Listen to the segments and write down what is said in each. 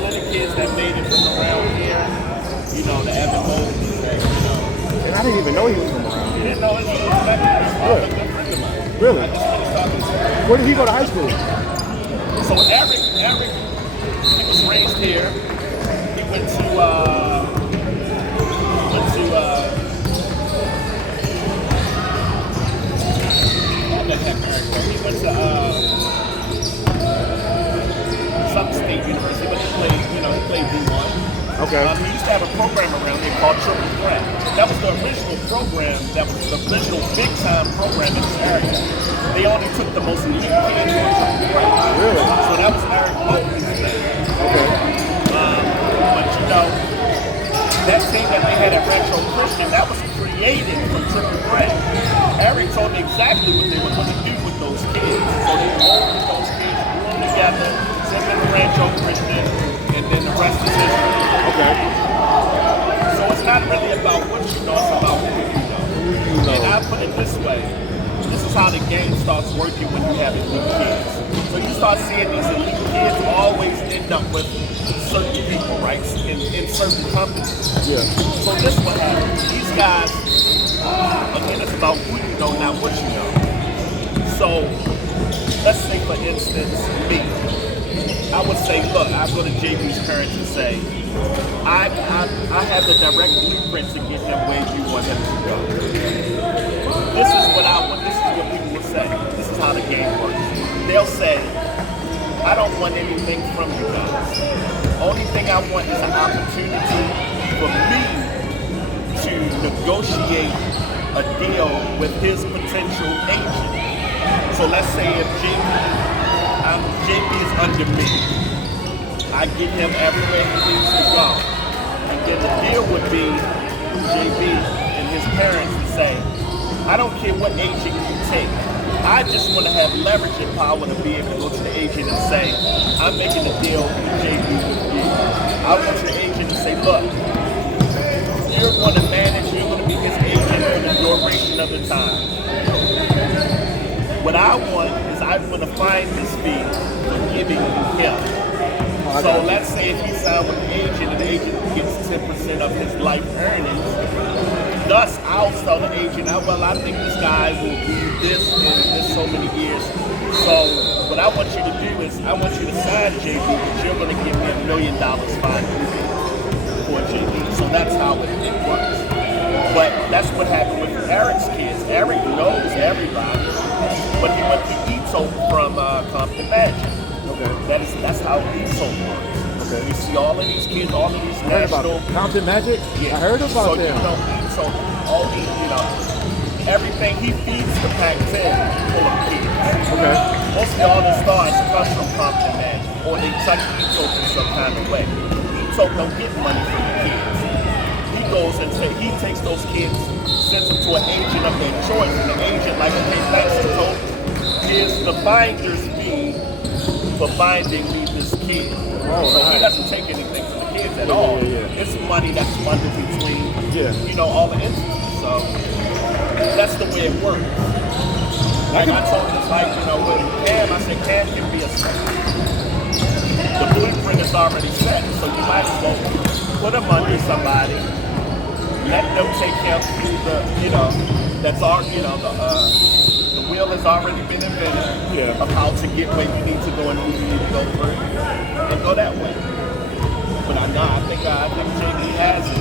all of the kids that made it from around here, you know, the Evan Mobley, And I didn't even know he was from around you here. didn't know his back. Good. A good friend of mine. Really? I just finished talking to him. Where did he go to high school? So Eric, he was raised here. He went to he went to some state university, but he played D1. Okay. He used to have a program around here called Triple Threat. That was the original program, that was the original big time program in this area. They only took the most elite kids on Triple Threat. Really? So that was Eric Mobley's thing. Okay. But you know, that team that they had at Rancho Christian, that was created from Triple Threat. Eric told me exactly what they were going to do with those kids. So they molded those kids, grew them together, sent them to Rancho Christian, and then the rest is history. Okay. So it's not really about what you know, it's about who you know. And I put it this way. This is how the game starts working when you have elite kids. So you start seeing these elite kids always end up with certain people, right? In certain companies. Yeah. So this is what happens. These guys, again, it's about who you know, not what you know. So let's say, for instance, me. I would say, look, I go to JB's parents and say, I have the direct blueprint to get him where you want him to go. This is what I want. This is what people will say. This is how the game works. They'll say, I don't want anything from you guys. Only thing I want is an opportunity for me to negotiate a deal with his potential agent. So let's say if JB is under me, I get him everywhere he needs to go. And then the deal would be JB and his parents would say, I don't care what agent you take. I just want to have leverage and power to be able to go to the agent and say, I'm making a deal with JB with you. I want your agent to say, look, you're going to manage, you're going to be his agent for the duration of the time. What I want is I want to find his fee for giving you him. So let's say if he signed with the agent and the agent gets 10% of his life earnings, thus I'll tell the agent, well, I think this guy will do this in so many years. So what I want you to do is I want you to sign JB, but you're going to give me $1 million fine for JB. So that's how it works. But that's what happened with Eric's kids. Eric knows everybody, but he went to Ito from Compton Magic. Okay. That's how Ito works. Okay. You see all of these kids, all of these national Compton Magic? Yeah. I heard about them. So all these, everything he feeds the Pac-10 full of kids. Okay. Mostly all the stars come from Compton Magic, or they touch Ito in some kind of way. Ito don't get money from the kids. He goes and he takes those kids, sends them to an agent of their choice, and the agent, like a big Mexico, is the binder's fee for binding me this kid. So he doesn't take anything from the kids at all. It's money that's funded between, all the entities. So that's the way it works. Like I told him, it's like, with Cam, I said Cam can be a second. The blueprint is already set, so you might as well put him under somebody, let them take care of that's our, the wheel has already been invented of how to get where you need to go and who you need to go through, and go that way. But I think JB has it.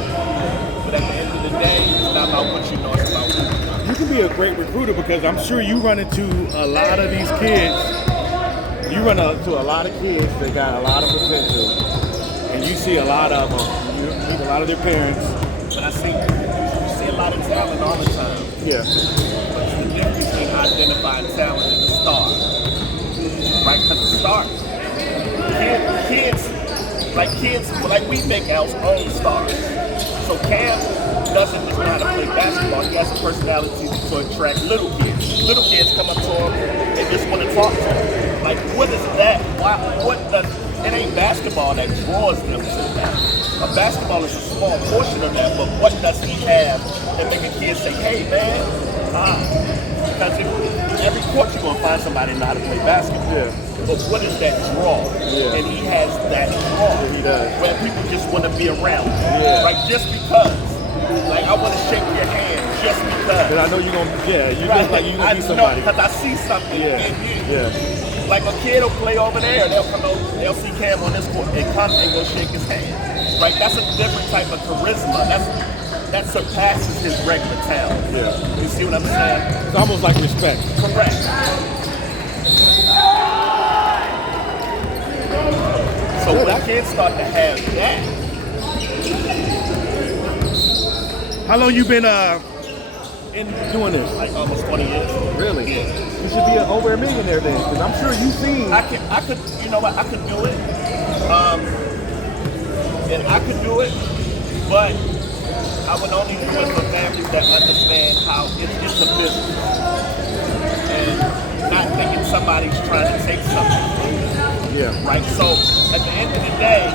But at the end of the day, it's not about what you know, it's about who you know. You can be a great recruiter because I'm sure you run into a lot of these kids. You run into a lot of kids that got a lot of potential, and you see a lot of them. You meet a lot of their parents. But you see a lot of talent all the time. Yeah. But it's the difference between identifying talent and the star. Right? Because the star, kids, like we make our own stars. So Cam doesn't just know how to play basketball. He has a personality to attract little kids. Little kids come up to him and just want to talk to him. Like, what is that? It ain't basketball that draws them to that. A basketball is a small portion of that, but what does he have that make a kid say, hey man, Because every court you're gonna find somebody know how to play basketball. Yeah. But what is that draw? Yeah. And he has that draw. Yeah, he does. Where people just want to be around him. Yeah. Like just because. Like I want to shake your hand just because. But I know you're gonna, you Right. look like you're gonna be somebody. Because I see something Yeah. in you. Yeah. Like a kid will play over there, they'll come over, they'll see Cam on this court and come and go shake his hand. Right? That's a different type of charisma. That surpasses his regular talent. Yeah. You see what I'm saying? It's almost like respect. Correct. So when kids start to have that. How long you been in doing this? Like almost 20 years. Really? Yeah. You should be over a millionaire then, because I'm sure you've seen. I could, you know what? I could do it. And I could do it, but I would only do it for families that understand how it's a business. And not thinking somebody's trying to take something from you. Yeah. Right? So at the end of the day,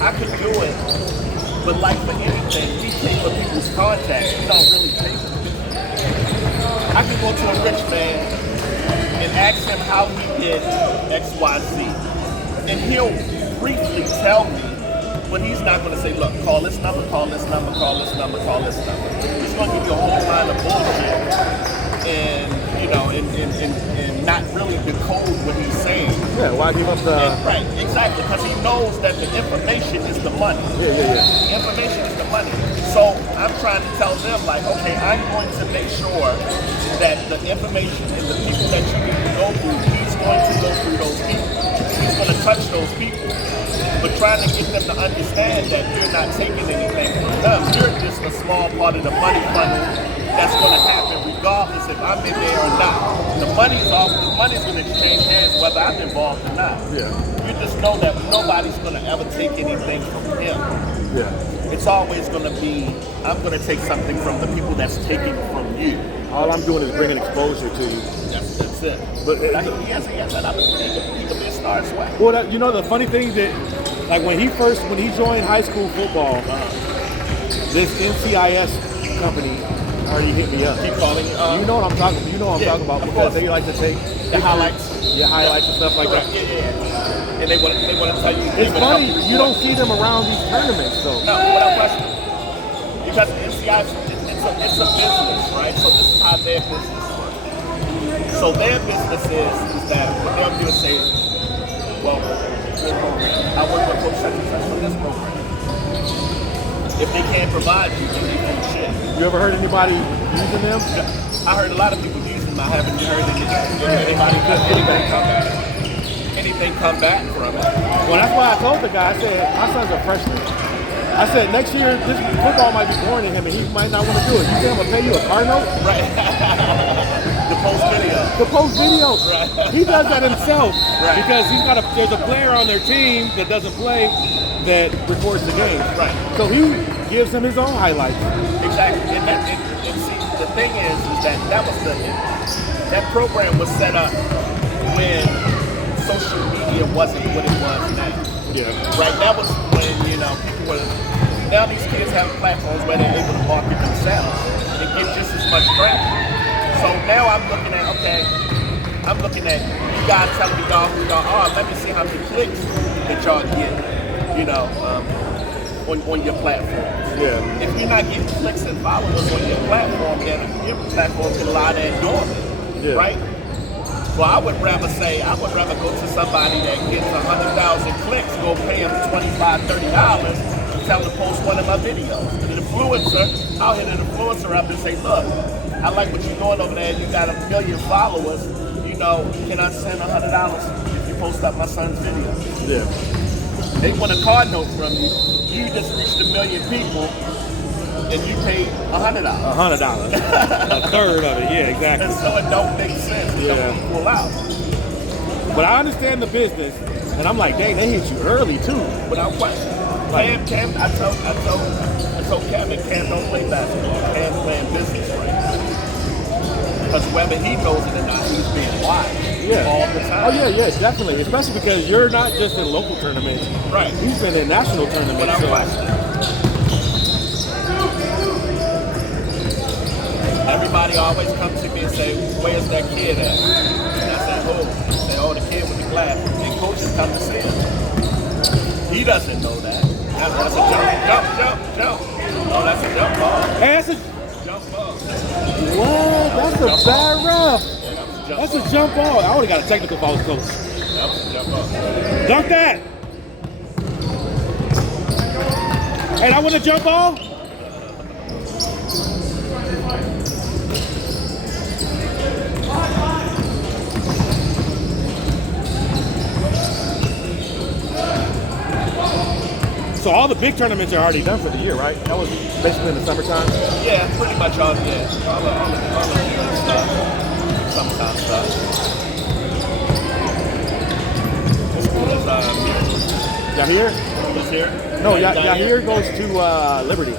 I could do it, but like for anything, we pay for people's contacts. We don't really pay for people. I can go to a rich man and ask him how he did X, Y, Z. And he'll briefly tell me, but he's not going to say, look, call this number, call this number, call this number, call this number. He's going to give you a whole line of bullshit and, you know, and not really decode what he's saying. Yeah, why give up the... Right, exactly, because he knows that the information is the money. Yeah. Information is the money. So I'm trying to tell them, like, okay, I'm going to make sure that the information and the people that you need to go through, he's going to go through those people. He's going to touch those people. But trying to get them to understand that you're not taking anything from them. You're just a small part of the money funnel that's going to happen regardless if I'm in there or not. The money's going to exchange hands whether I'm involved or not. Yeah. You just know that nobody's going to ever take anything from him. Yeah. It's always going to be, I'm going to take something from the people that's taking from you. All I'm doing is bringing exposure to you. That's it. But he has that opportunity. He can be a star as well. Well, you know, the funny thing that, like when he joined high school football, this NCIS company already hit me up. Keep calling you. You know what I'm talking about. You know what I'm talking about because they like to take the highlights. Yeah, highlights and stuff like that. Yeah. And they want to tell you. It's funny you don't see them around these tournaments, though. No, without question. Because NCIS, it's a business, right? So this is how their business works. So their business is that what they'll do is say, well, I work with Coach such and such for this program. If they can't provide you, then you can shit. You ever heard anybody using them? I heard a lot of people using them. I haven't heard anything come back from it. Well, that's why I told the guy, I said, my son's a freshman. I said, next year, this football might be boring to him and he might not want to do it. You think I'm going to pay you a car note? Right. The post video. The post video. Right. He does that himself. Right. Because there's a player on their team that doesn't play that records the game. Right. So he gives him his own highlights. Exactly. And see, the thing is that program was set up when social media wasn't what it was now. Yeah. Right. That was when, you know, people were. Now these kids have platforms where they're able to market themselves and get just as much traction. So now I'm looking at you guys telling me y'all who y'all are. Let me see how many clicks that y'all get, you know, on your platform. Yeah. If you're not getting clicks and followers on your platform, then your platform can lie there dormant, Yeah. right? Well, I would rather go to somebody that gets 100,000 clicks, go pay them $25, $30, and tell them to post one of my videos. And an influencer, I'll hit an influencer up and say, look, I like what you're doing over there. You got 1 million followers. You know, can I send $100 if you post up my son's video? Yeah. They want a card note from you. You just reached 1 million people, and you paid $100. $100. A third of it. Yeah, exactly. And so it don't make sense. It don't equal out. But I understand the business, and I'm like, dang, they hit you early too. Without question. Cam, I told Cam that Cam don't play basketball. Cam's playing business right now. Because whether he knows it or not, he's being watched all the time. Oh yeah, definitely. Especially because you're not just in local tournaments. Right. He's been in national tournaments. Without question. everybody always comes to me and say, "Where's that kid at?" And I say, "Oh," they say, "Oh, the kid with the glass." And coaches come to see him. He doesn't know that. That's a jump. Oh, that's a jump ball. Hey, that's a Jump ball. what? That's a bad rough. Yeah, That's a jump ball. I would have got a technical if I was coach. That was a jump ball. Dunk that. Hey, that wasn't a jump ball? So all the big tournaments are already done for the year, right? That was basically in the summertime? Yeah, pretty much all the good stuff. Summertime stuff. What school is Yahir? Is here? No, Yahir goes to Liberty.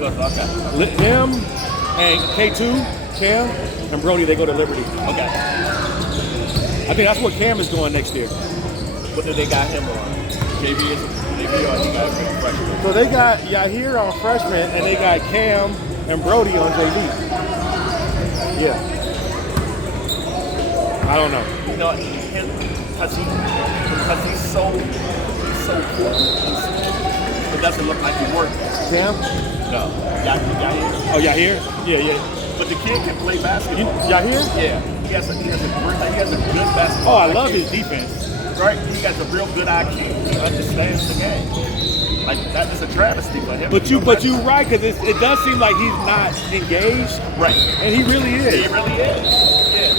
Okay. Him and K2, Cam, and Brody, they go to Liberty. Okay. I think that's what Cam is going next year. What do they got him on? JV or he got a freshman? So they got Yahir on freshman, and they got Cam and Brody on JV. Yeah. I don't know. You know, because he's so cool. It doesn't look like he worked. Cam? No. Yahir. Oh, Yahir? Yeah. But the kid can play basketball. Yahir? Yeah. He has a good basketball. Oh, I love his defense. Right? He has a real good IQ. He understands the game. Like, that is a travesty for him. But you're right, because it does seem like he's not engaged. Right. And he really is. He really is. Yeah.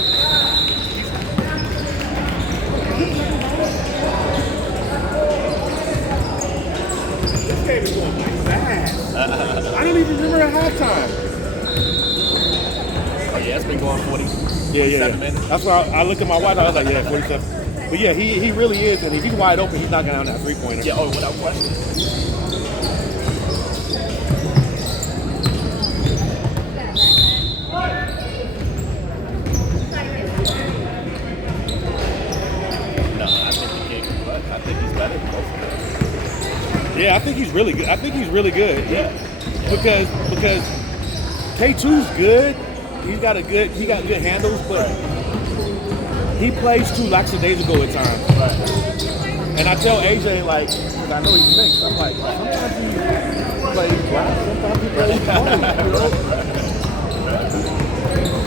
This game is going fast. I don't even remember at halftime. Oh, yeah, it's been going 47 minutes. That's why I looked at my watch. I was like, yeah, 47. But yeah, he really is, and if he's wide open, he's knocking down that three-pointer. Yeah, without question. No, I think the kid can play. I think he's better than both of them. Yeah, I think he's really good. Yeah. Because K2's good. He got good handles, but he plays too lackadaisical at times. Right. And I tell AJ, like, because I know he's mixed, I'm like, sometimes he plays black, sometimes he plays white, you know?